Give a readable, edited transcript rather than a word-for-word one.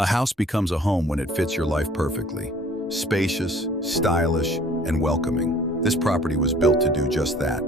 A house becomes a home when it fits your life perfectly. Spacious, stylish, and welcoming. This property was built to do just that.